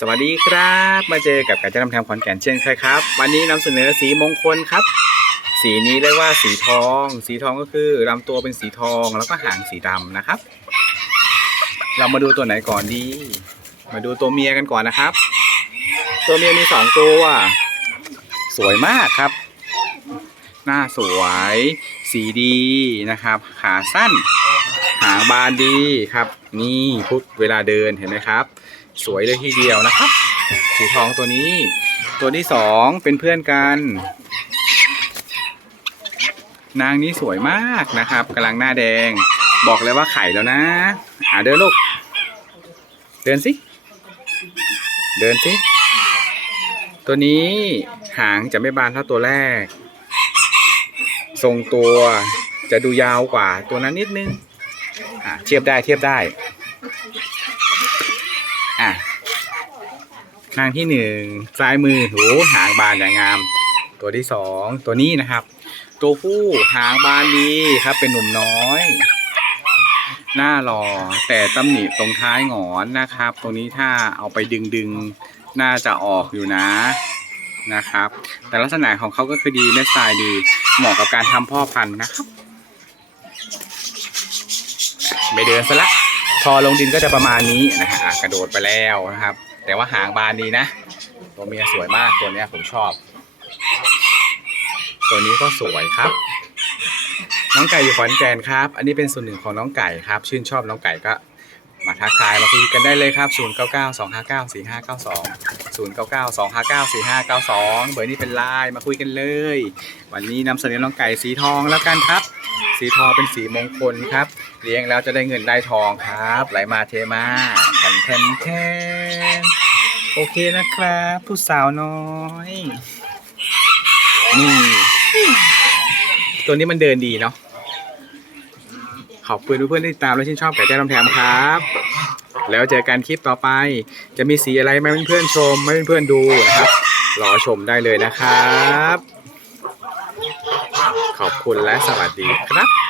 สวัสดีครับ มาเจอกับการจะนำทำขอนแก่นเช่นเคยครับ วันนี้นำเสนอสีมงคลครับ สีนี้เรียกว่าสีทอง สีทองก็คือลำตัวเป็นสีทองแล้วก็หางสีดำนะครับ เรามาดูตัวไหนก่อนดี มาดูตัวเมียกันก่อนนะครับ ตัวเมียมีสองตัว สวยมากครับ หน้าสวย สีดีนะครับ ขาสั้น หางบานดีครับ นี่พุดเวลาเดินเห็นไหมครับ สวยเลยทีเดียวนะครับ สีทองตัวนี้ ตัวที่สองเป็นเพื่อนกัน นางนี้สวยมากนะครับกำลังหน้าแดง บอกเลยว่าไข่แล้วนะอ่าเดินลูก เดินสิ เดินสิ ตัวนี้หางจะไม่บานเท่าตัวแรก ทรงตัวจะดูยาวกว่าตัวนั้นนิดนึงอะเทียบได้เทียบได้ อะ นางที่หนึ่งซ้ายมือหูหางบานอย่างงาม ตัวที่สองตัวนี้นะครับ ตัวผู้หางบานดีครับเป็นหนุ่มน้อย หน้าหล่อแต่ตำหนิตรงท้ายหงอนนะครับ ตรงนี้ถ้าเอาไปดึงดึงๆน่าจะออกอยู่นะนะครับ แต่ลักษณะของเขาก็คือดีเม็ดทรายดี เหมาะกับการทำพ่อพันธุ์นะครับไม่เดินซะละพอลงดินก็จะประมาณนี้นะฮะกระโดดไปแล้วนะครับ แต่ว่าหางบานดีนะ ตัวเมียสวยมากตัวเนี้ยผมชอบ ตัวนี้ก็สวยครับ น้องไก่อยู่ขอนแก่นครับ อันนี้เป็นส่วนหนึ่งของน้องไก่ครับ ชื่นชอบน้องไก่ก็มาทักทายมาคุยกันได้เลยครับ 0 9 9 2 5 9 4 5 9 2 0 9 9 2 5 9 4 5 9 2 เบอร์นี้เป็นไลน์มาคุยกันเลย วันนี้นำเสนอน้องไก่สีทองแล้วกันครับ สีทองเป็นสีมงคลครับ เลี้ยงแล้วจะได้เงินได้ทองครับ ไหลมาเทมาแทนแทนแทนโอเคนะครับ ผู้สาวน้อย นี่ ตัวนี้มันเดินดีเนาะขอบคุณเพื่อนๆที่ติดตามและชื่นชอบไก่แจ้ลำแถมครับ แล้วเจอกันคลิปต่อไป จะมีสีอะไรไหมเพื่อนๆชมไม่เพื่อนๆดูนะครับรอชมได้เลยนะครับ ขอบคุณและสวัสดีครับ